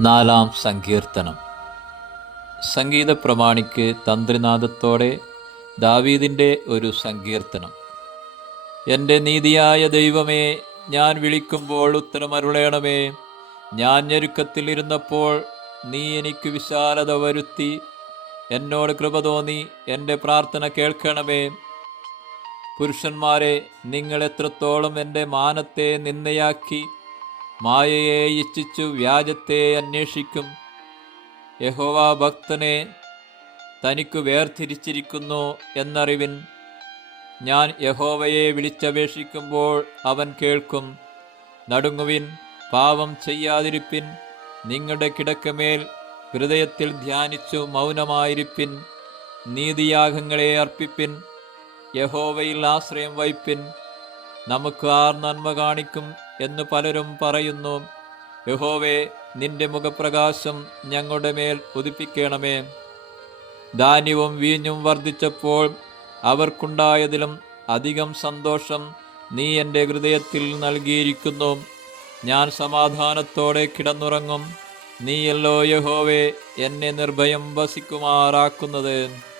നാലാം സങ്കീർത്തനം. സംഗീത പ്രമാണിക്ക് തന്ത്രിനാഥത്തോടെ ദാവീദിന്റെ ഒരു സങ്കീർത്തനം. എന്റെ നീതിയായ ദൈവമേ ഞാൻ വിളിക്കുമ്പോൾ ഉത്തരമരുളേണമേ. ഞാൻ ഞെരുക്കത്തിലിരുന്നപ്പോൾ നീ എനിക്ക് വിശാലത വരുത്തി. എന്നോട് കൃപ തോന്നി എന്റെ പ്രാർത്ഥന കേൾക്കണമേ. പുരുഷന്മാരെ നിങ്ങൾ എത്രത്തോളം എന്റെ മാനത്തെ നിന്നയാക്കി മായയെ ഇച്ഛിച്ചു വ്യാജത്തെ അന്വേഷിക്കും. യഹോവ ഭക്തനെ തനിക്കു വേർതിരിച്ചിരിക്കുന്നു എന്നറിവിൻ ഞാൻ യഹോവയെ വിളിച്ചപേക്ഷിക്കുമ്പോൾ അവൻ കേൾക്കും. നടുങ്ങുവിൻ പാവം ചെയ്യാതിരിപ്പിൻ നിങ്ങളുടെ കിടക്കമേൽ ഹൃദയത്തിൽ ധ്യാനിച്ചു മൗനമായിരിപ്പിൻ നീതിയാഗങ്ങളെ അർപ്പിപ്പിൻ യഹോവയിൽ ആശ്രയം വയ്പ്പിൻ നമുക്ക് ആർ നന്മ കാണിക്കും എന്ന് പലരും പറയുന്നു. യഹോവേ നിന്റെ മുഖപ്രകാശം ഞങ്ങളുടെ മേൽ ഉദിപ്പിക്കണമേ. ധാന്യവും വീഞ്ഞും വർദ്ധിച്ചപ്പോൾ അവർക്കുണ്ടായതിലും അധികം സന്തോഷം നീ എന്റെ ഹൃദയത്തിൽ നൽകിയിരിക്കുന്നു. ഞാൻ സമാധാനത്തോടെ കിടന്നുറങ്ങും. നീയല്ലോ യഹോവേ എന്നെ നിർഭയം വസിക്കുമാറാക്കുന്നത്.